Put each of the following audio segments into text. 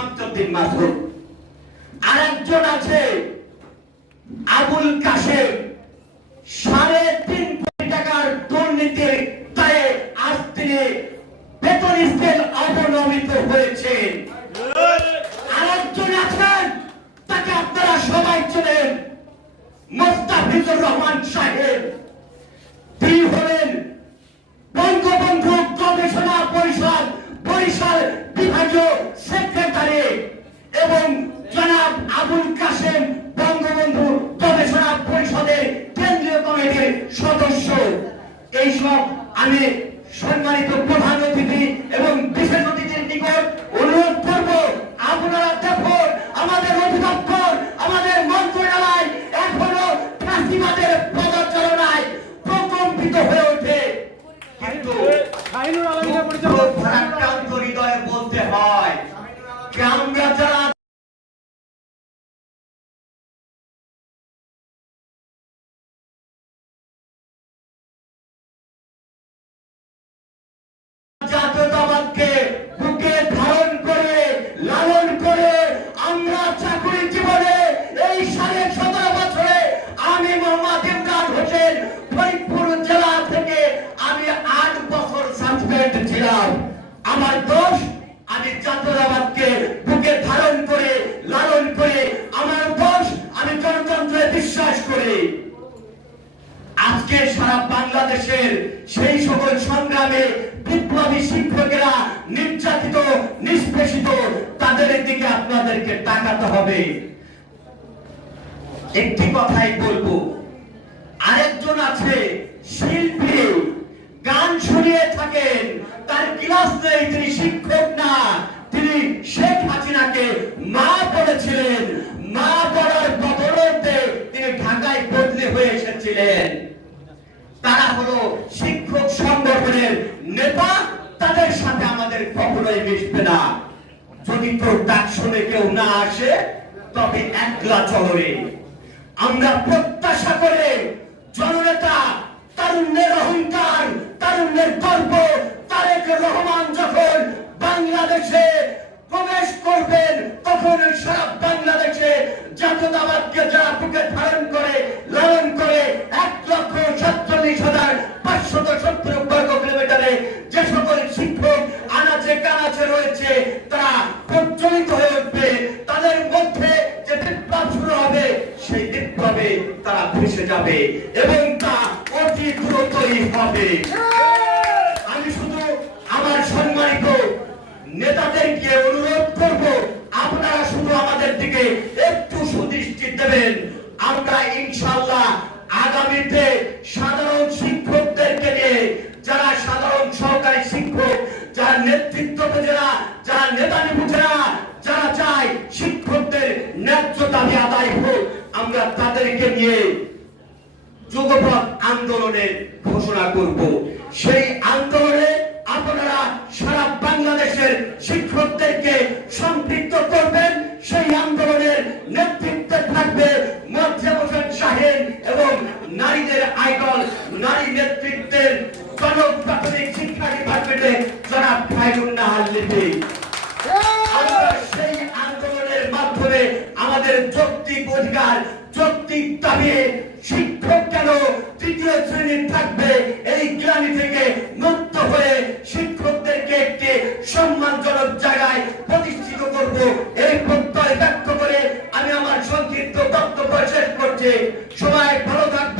শামসুদ্দিন মাসুদ আরেকজন আছে আবুল কাশেম। সাড়ে তিন কোটি টাকার দুর্নীতির দায়ে আজ তিনি বেতন স্কেল অবনমিত হয়েছেন আরেকজন আছেন, তাকে আপনারা সবাই চেনেন, মোস্তাফিজুর রহমান সাহেব। তিনি হলেন বঙ্গবন্ধু গবেষণা পরিষদ বরিশাল বিভাগীয় সেক্রেটারি এবং জনাব আবুল কাসেম বঙ্গবন্ধু গবেষণা পরিষদের কেন্দ্রীয় কমিটির সদস্য। এইসব আমি সম্মানিত প্রধান অতিথি এবং বিশেষ অতিথির নিকট অনুরোধ করব আপনারা দেখুন আমাদের অধিদপ্তর আমাদের মন্ত্রণালয় এখনও ফাঁসিবাদের পদচারণায় প্রকম্পিত হয়ে ওঠে। কিন্তু একটি কথাই বলব। আরেকজন আছে, শিল্পী। গান শুনিয়ে থাকেন, তার ক্লাস নেই, তিনি শিক্ষক না। তিনি শেখ হাসিনাকে মা বলেছিলেন। মা বলার বদলতে তিনি ঢাকায় বদলি হয়ে এসেছিলেন। তারা হলো শিক্ষক সংগঠনের নেতা, তাদের সাথে আমাদের কখনোই মিশবে না। যদি তোর ডাক শুনে কেউ না আসে, তবে একলা চলরে আমরা প্রত্যাশা করে তারা ভেসে যাবে এবং তা অতি দ্রুতই হবে। আমি শুধু আমার সম্মানিত নেতাদেরকে অনুরোধ করব, আপনারা শুধু আমাদের দিকে একটু সুদৃষ্টি দেবেন। আমরা ইনশাআল্লাহ আগামীতে সাধারণ শিক্ষকদেরকে নিয়ে, যারা সাধারণ সহকারী শিক্ষক, যারা নেতৃত্ব বোঝেনা যারা নেতানি বুঝেনা যারা চায় শিক্ষকদের ন্যায্য দাবি আদায় হোক। আমরা তাদেরকে নিয়ে যুগপথ আন্দোলনের ঘোষণা করব। সেই আন্দোলনে আপনারা সারা বাংলাদেশের শিক্ষকদেরকে সম্পৃক্ত করবেন, সেই আন্দোলনের নেতৃত্বে থাকবে মধ্যে হোসেন শাহেন এবং নারীদের আইডল নারী নেতৃত্বের জনক প্রাথমিক শিক্ষা ডিপার্টমেন্টে খায়রুন নাহার লিপি। সেই আন্দোলনের মাধ্যমে আমাদের যৌক্তিক অধিকার যৌক্তিক দাবি শিক্ষক কেন তৃতীয় শ্রেণির থাকবে এই গ্লানি থেকে মুক্ত হয়ে শিক্ষকদেরকে একটি সম্মানজনক জায়গায় প্রতিষ্ঠিত করব এই প্রত্যয় ব্যক্ত করে আমি আমার সংক্ষিপ্ত বক্তব্য শেষ করছি। সবাই ভালো থাকবেন।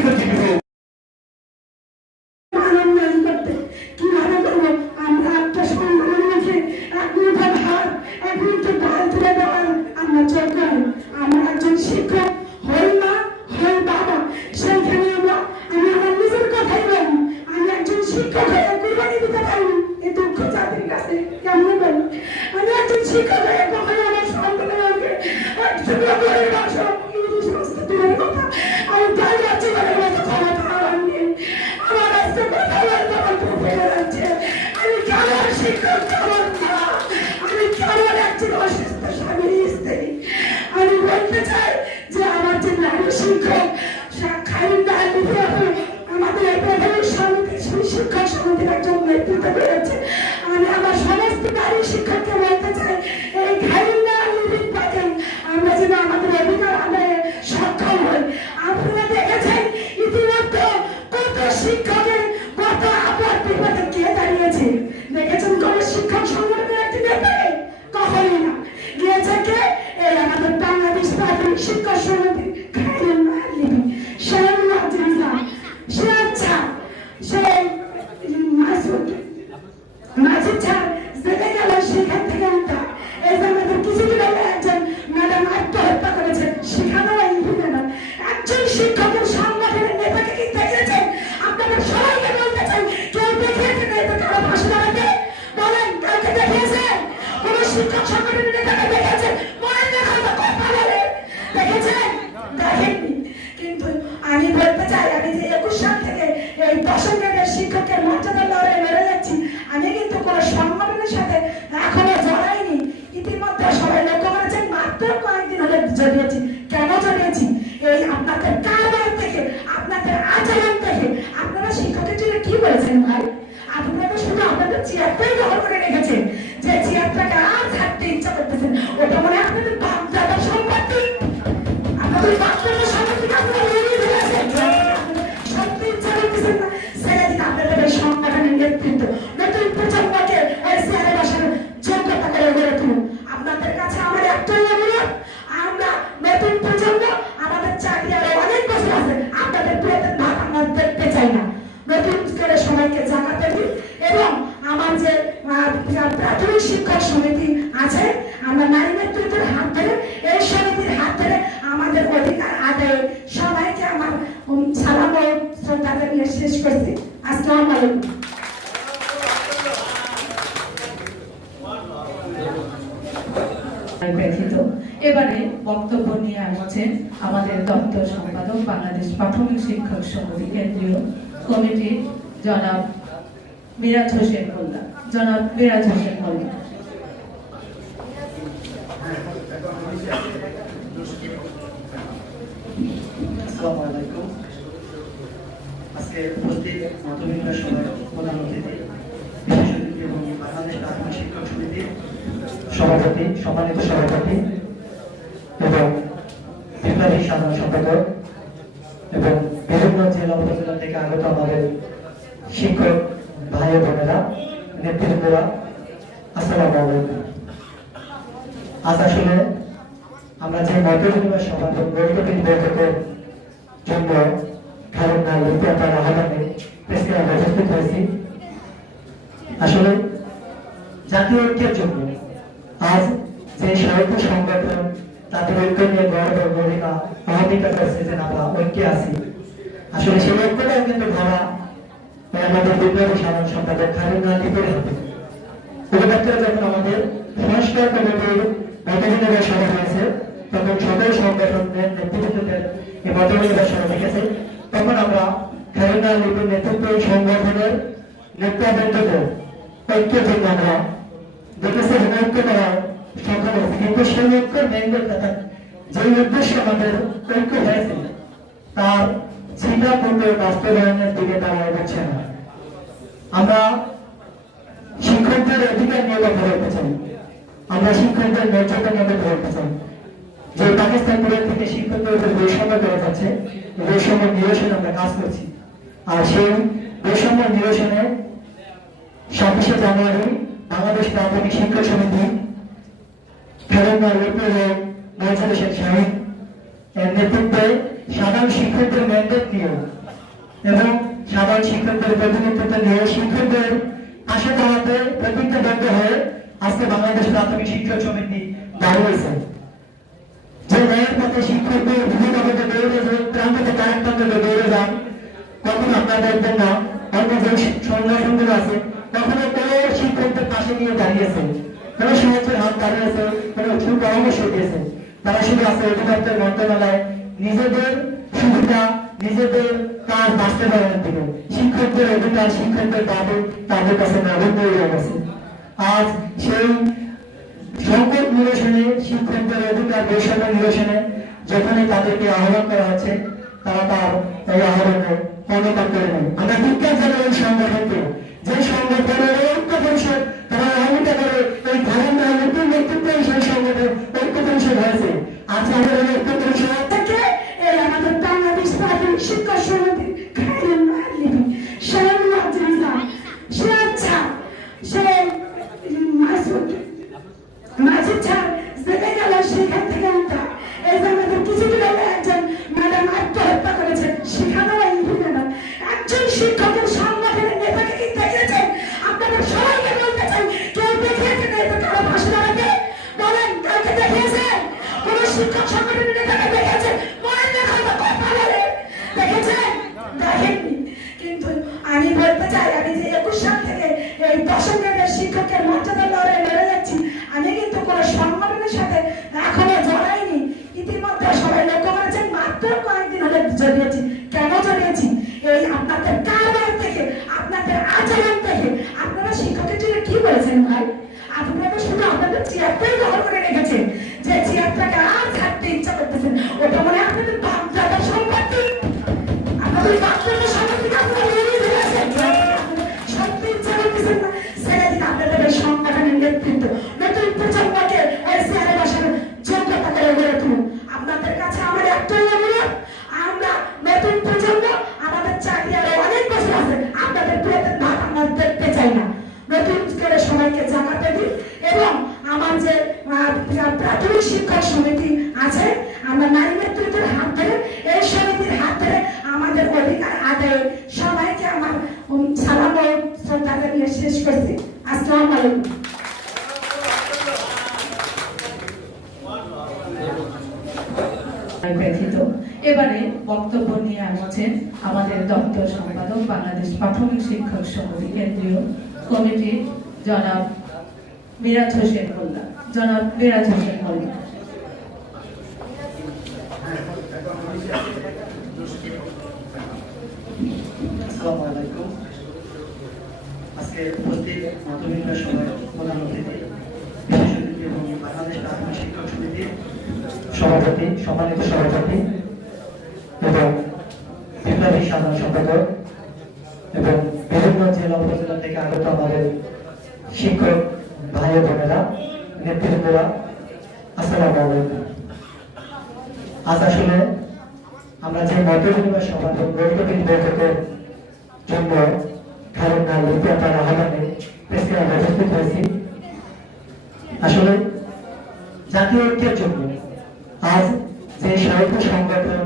জড়িয়েছি কেন জড়িয়েছি এই আপনাদের কারবার থেকে আপনাদের আচরণ থেকে ব্যথিত। এবারে বক্তব্য নিয়ে আসছেন আমাদের দপ্তর সম্পাদক, বাংলাদেশ প্রাথমিক শিক্ষক সমিতি কেন্দ্রীয় কমিটির জনাব মিরাজ হোসেন মোল্লা। জনাব মিরাজ হোসেন মোল্লা। আসসালামু আলাইকুম। আজকে উপস্থিত মাধ্যমিক সভার প্রধান অতিথি বিশেষ অতিথি এবং বাংলাদেশ প্রাথমিক শিক্ষক সমিতির সভাপতি, সম্মানিত সভাপতি এবং বিপ্লবী সাধারণ সম্পাদক এবং বিভিন্ন জেলা উপজেলা থেকে আগত আমাদের শিক্ষক ভাই বোনেরা নেতৃত্বরা আসসালামু আলাইকুম। আজ আসলে আমরা যে মত বিনিময় সভা বৈঠকের বৈঠকের জন্য খালেদা তার আহ্বানে প্রেসে উপস্থিত হয়েছি। আসলে জাতীয় ঐক্যের জন্য আজ যে সাহিত্য সংগঠন তাদের ঐক্য নিয়ে বড় বড় ভূমিকা ভূমিকা করছে যে আমরা ঐক্যে আছি। আসলে সেই ঐক্যটাও কিন্তু ধরা আমাদের বিপ্লবী সাধারণ সম্পাদক খালেদা লিপের হাতে। অধিদপ্তরে যখন আমাদের সংস্কার কমিটির মতবিনিময় সভা হয়েছে, তখন সকল সংগঠনের নেতৃত্বদের এই মতবিনিময় সভা দেখেছে তখন আমরা খালেদা লিপির নেতৃত্ব সংগঠনের নেতৃবৃন্দদের ঐক্যের জন্য আমরা দেখেছি ঐক্য করা সক্ষম হয়েছে কিন্তু সেই ঐক্যের মেনদের কথা যে উদ্দেশ্যে আমাদের ঐক্য হয়েছে, তার চিন্তাপূর্ণ বাস্তবায়নের দিকে তারা এগোচ্ছে না। আমরা শিক্ষকদের অধিকার নিয়ে কথা বলতে চাই। আমরা শিক্ষকদের মর্যাদা নিয়ে কথা বলতে চাই। যে পাকিস্তান পুরের থেকে শিক্ষকদের উপর বৈষম্য করা যাচ্ছে, বৈষম্য নিরসনে আমরা কাজ করছি। আর সেই বৈষম্য নিরসনে ছাব্বিশে জানুয়ারি বাংলাদেশ প্রাথমিক শিক্ষক সমিতি খেলাধুলা লোকের এবং নজরুল শেখ এর নেতৃত্বে সাধারণ শিক্ষকদের ম্যান্ডেট নিয়ে এবং সাধারণ শিক্ষকদের প্রতিনিধিত্ব নিয়ে শিক্ষকদের পাশে দাঁড়াতে প্রতিজ্ঞাবদ্ধ আজকে বাংলাদেশ প্রাথমিক শিক্ষক সমিতি দাঁড়িয়েছে। যে ন্যায়ের পথে শিক্ষকদের বিভিন্ন পথে দৌড়ে যে থেকে আরেক প্রান্তে দৌড়ে যান, কখন আপনারা দেখবেন অন্য যে আছে। পাশে নিয়ে দাঁড়িয়েছে কোনো সাহায্যের হাত দাঁড়িয়েছে কোনো কিছু পরামর্শ দিয়েছে তারা শুধু আছে অধিদপ্তর মন্ত্রণালয়। নিজেদের সুবিধা, নিজেদের কাজ বাস্তবায়নের দিকে শিক্ষকদের অধিকার, শিক্ষকদের দাবি তাদের কাছে নগদ হয়ে গেছে। আজ সেই সংকট নিরসনে, শিক্ষকদের অধিকার বৈষম্য নিরসনে যেখানে তাদেরকে আহ্বান করা হচ্ছে, তারা তার এই আহ্বানে কর্ণপাত করে নেয়। আমরা বিজ্ঞান এই সংগঠনকে কারবার থেকে আপনাদের আচরণ আমাদের দপ্তর সম্পাদক, বাংলাদেশ প্রাথমিক শিক্ষক সমিতি কেন্দ্রীয় কমিটির জনাব মিরাজ হোসেন মোল্লা। জনাব মিরাজ হোসেন মোল্লা। সভাপতি, সম্মানিত সভাপতি এবং সাধারণ সম্পাদক এবং বিভিন্ন জেলা উপজেলা থেকে আগত আমাদের শিক্ষক ভাই বোনেরা আসসালামু আলাইকুম। আজ আসলে আমরা যে বৈঠকের জন্য ধারণা লিপিয়াপার আহ্বানে প্রেসে আমরা উপস্থিত হয়েছি। আসলে জাতীয় ঐক্যের জন্য আজ যে সাহিত্য সংগঠন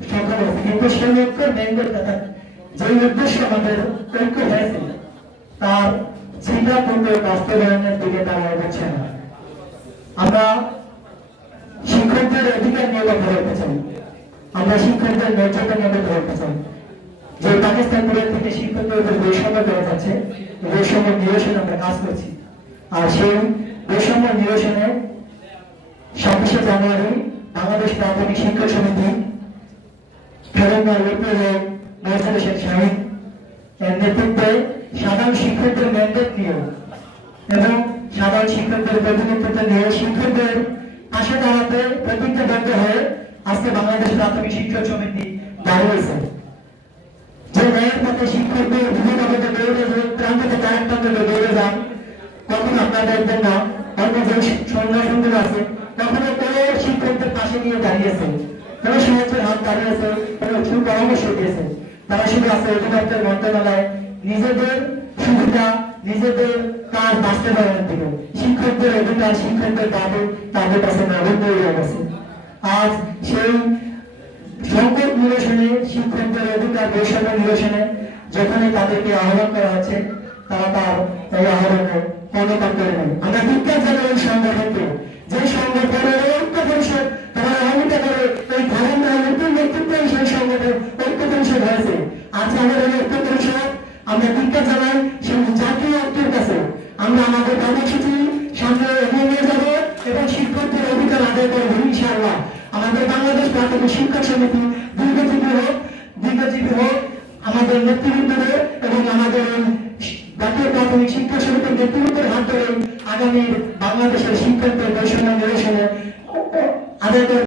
হয়েছে কিন্তু সেই ঐক্যের মেনদের কথা যে উদ্দেশ্যে আমাদের ঐক্য হয়েছে, তার চিন্তাপূর্ণ বাস্তবায়নের দিকে তারা এগোচ্ছে না। আমরা শিক্ষকদের অধিকার নিয়ে কথা বলতে চাই। আমরা শিক্ষকদের মর্যাদা নিয়ে কথা বলতে চাই। যে পাকিস্তান পুরের থেকে শিক্ষকদের বৈষম্য করা যাচ্ছে, বৈষম্য নিরসনে আমরা কাজ করছি। আর সেই বৈষম্য নিরসনে ছাব্বিশে জানুয়ারি বাংলাদেশ প্রাথমিক শিক্ষক সমিতি ম্যান্ডেট নিয়ে এবং সাধারণ শিক্ষকদের পাশে দাঁড়াতে প্রতিজ্ঞাবদ্ধ আজকে বাংলাদেশ প্রাথমিক শিক্ষক সমিতি দাঁড়িয়েছে যে ন্যায়ের পথে শিক্ষকদের বিভিন্ন পথে দৌড়ে প্রান্ত থেকে আরেক প্রান্তে দৌড়ে যান কখন আপনারা দেখবেন অন্য যে শিক্ষকদের পাশে নিয়ে দাঁড়িয়েছে কোনো সাহায্যের হাত দাঁড়িয়েছে কোনো কিছু পরামর্শ দিয়েছে। তারা শুধু আছে অধিদপ্তর, মন্ত্রণালয়, নিজেদের সুবিধা, নিজেদের কাজ বাস্তবায়নের দিকে। শিক্ষকদের অধিকার, শিক্ষকদের দাবি তাদের কাছে নগণ্য হয়ে গেছে। আজ সেই সংকট নিরসনে, শিক্ষকদের অধিকার বৈষম্য নিরসনে যেখানে তাদেরকে আহ্বান করা হচ্ছে, তারা তার এই আহ্বানে কর্ণপাত করে নেয়। আমরা বিজ্ঞান জানাই সংগঠনকে। যে সংগঠনের ঐক্য পরিষদ তারা আহ্বান করে